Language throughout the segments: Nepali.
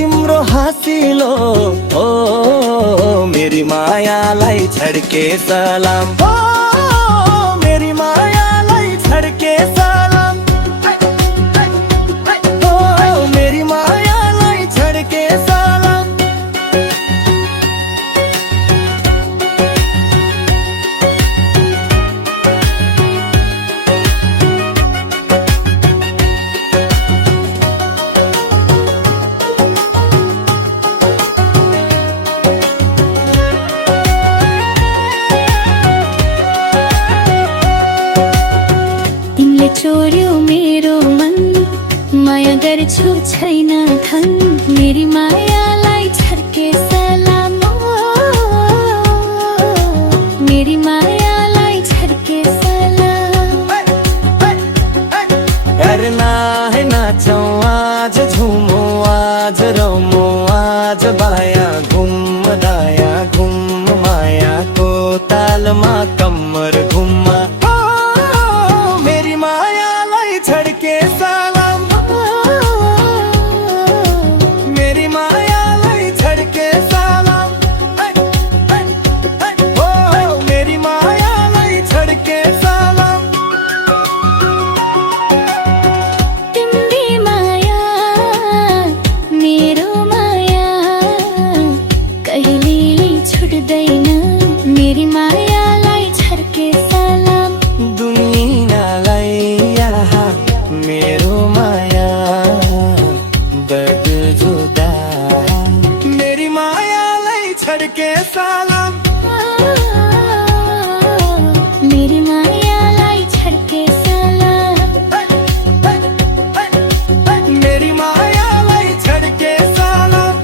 तिम्रो हाँसिलो हो मेरी मायालाई छड्के सलाम हो मेरी मायालाई छड्के सलाम हो मेरी मायालाई छड्के सलाम चोर्यो मेरो मन माया गर्छु छैन धन मेरी मायालाई छड्के सलाम मेरी मायालाई छड्के सलाम करना है नाचौं आज झूमो आज रमो आज बाया घुम दाया घुम माया को तालमा कम्मर घुमा छड्के सलाम मेरी मायालाई छड्के सलाम हो मेरी मायालाई छड्के सलाम तिम्री माया मेरो माया कहिले छुट्दैन मेरी मायालाई छड्के सलाम दुनियालाई मेरो माया बड़ जुदा मेरी मायालाई छड्के सलाम मेरी मायालाई छड्के सलाम मेरी मायालाई छड्के सलाम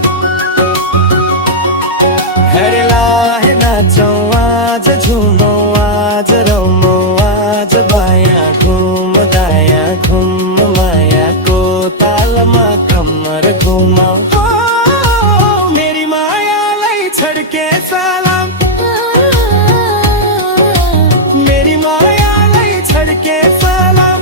हरलाह नाचौं आज झुमौ आज रमौ आज बाया घुम दाया घुम माया को तालमा कम्मर घुमाऊ मेरी मायालाई छड्के सलाम मेरी मायालाई छड्के सलाम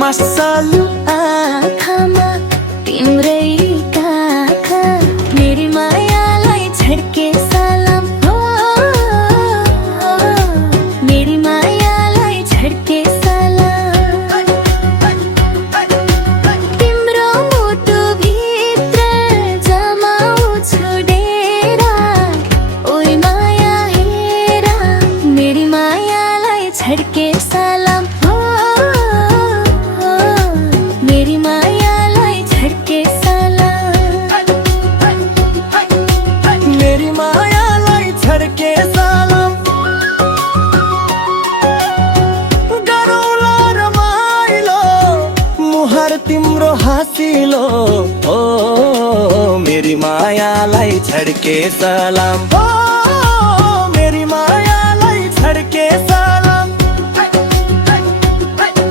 मसालु आँखामा तिम्रै काखा मेरी मायालाई छड्के सलाम हो मेरी मायालाई छड्के सलाम तिम्रो मुटु भित्र जमाउँछु डेरा ओइ माया हेरा मेरी मायालाई छड्के सलाम मेरी मायालाई छड्के सलाम मेरी मायालाई छड्के सलाम गरौँला रमाइलो मुहार तिम्रो हाँसिलो हो मेरी मेरी मायालाई छड्के सलाम हो मेरी मायालाई छड्के सलाम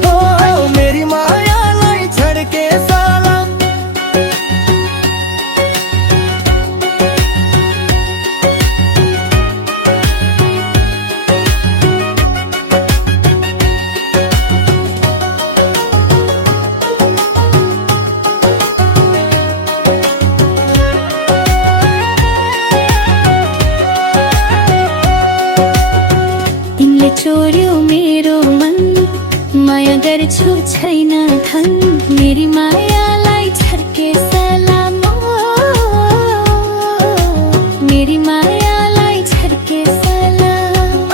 हो मेरी मायालाई छड्के सलाम चोर्यो मेरो मन माया गर्छु छैन धन मेरी मायालाई छड्के सलाम मेरी मायालाई छड्के सलाम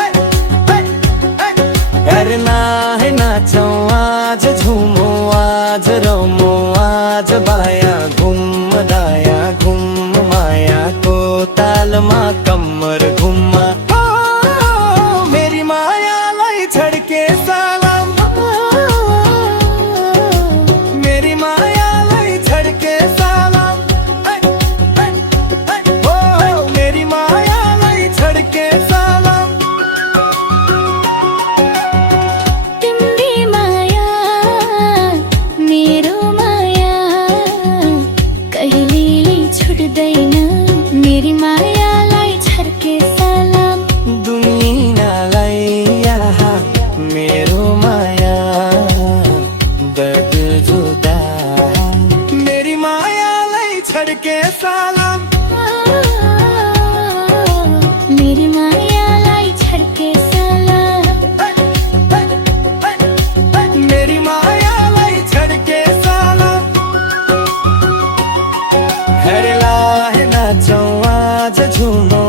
अरे है नाचौँ आज झुमो आज रमो आज बाया घुम दाया घुम मायाको तालमा कम्मर घुम्मा छड्के सलाम मेरी मायालाई छड्के सलाम हो मेरी मायालाई छड्के सलाम तिम्री माया मेरो माया कहिल्यै छुट्दैन मेरी मायालाई छड्के सलाम दुनियाँलाई मेरो माया दर्द जुदा मेरी मायालाई छड्के सलाम मेरी मायालाई छड्के सलाम मेरी मायालाई छड्के सलाम हेरला नाचौँ आज झुमो